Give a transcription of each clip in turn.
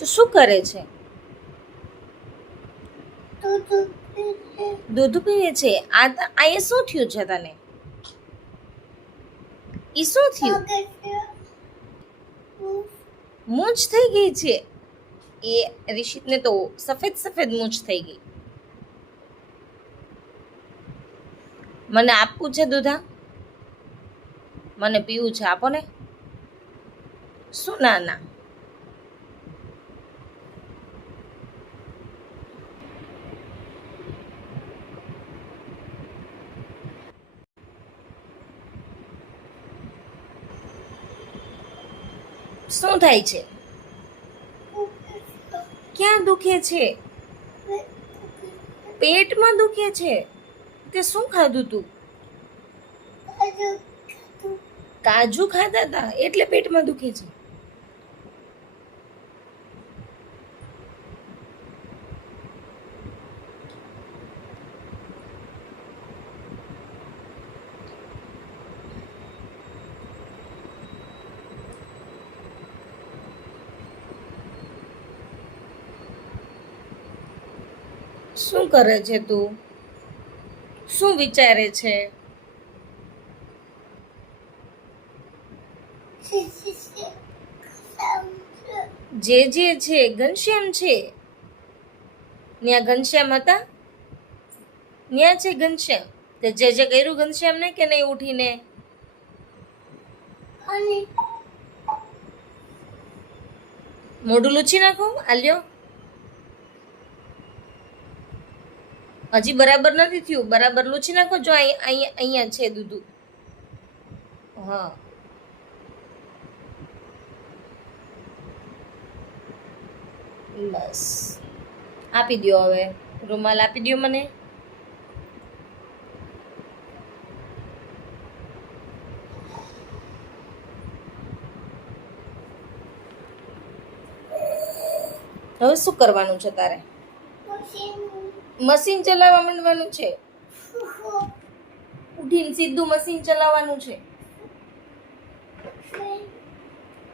તો શું કરે છે? દૂધ પીવે છે. આ એ શું થયું છે તને? ઈ શું થયું? મૂંછ થઈ ગઈ છે. એ રિશિતને તો સફેદ સફેદ મૂંછ થઈ ગઈ. મને આપવું છે દૂધ? મને પીવું છે, આપો ને. શું ના ના? શું થાય છે? ક્યાં દુખે છે? પેટમાં દુખે છે. તે શું ખાધું તું? કાજુ ખાધા હતા એટલે પેટમાં દુખે છે. શું કરે છે તું? શું વિચારે છે? જે છે ઘનશ્યામ છે. ન્યા ઘનશ્યામ હતા? ન્યા છે ઘનશ્યામ. તે જે કર્યું ઘનશ્યામ ને કે નહીં ઉઠીને? મોઢું લૂછી નાખો. આલ્યો હજી બરાબર નથી થયું. બરાબર લૂછી નાખો. જો અહીંયા છે દૂધું. હા, બસ આપી દો. હવે રૂમાલ આપી દો મને. હવે શું કરવાનું છે તારે? મશીન ચલાવવા માંડવાનું છે. ઉઠીને સીધું મશીન ચલાવવાનું છે.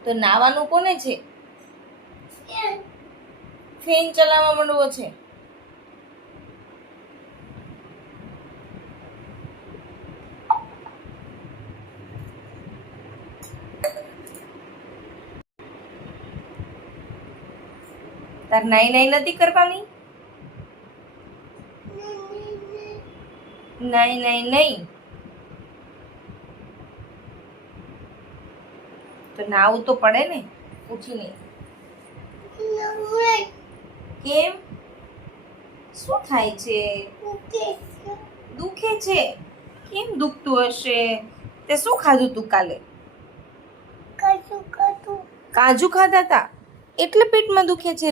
તો નાવાનું કોને છે? ફેન ચલાવવા માંડવો છે. તાર નાઈ નથી કરવાની? નહીં તો નાવું તો પડે ને ઉઠીને. કેમ? શું થાય છે? દુખે છે. કેમ દુખતું હશે? તે શું ખાધું તું કાલે? કાજુ ખાધા હતા એટલે પેટમાં દુખે છે.